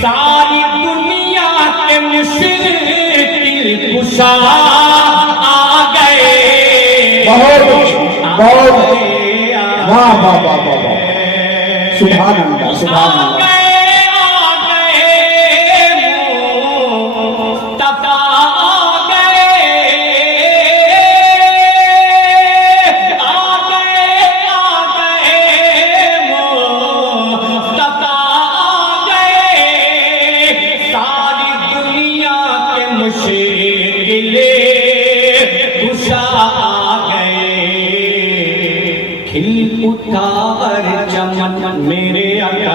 सारी दुनिया के मुश्किल कुशा आ गए। बहुत वाह वाह वाह वाह, सुभान अल्लाह सुभान अल्लाह।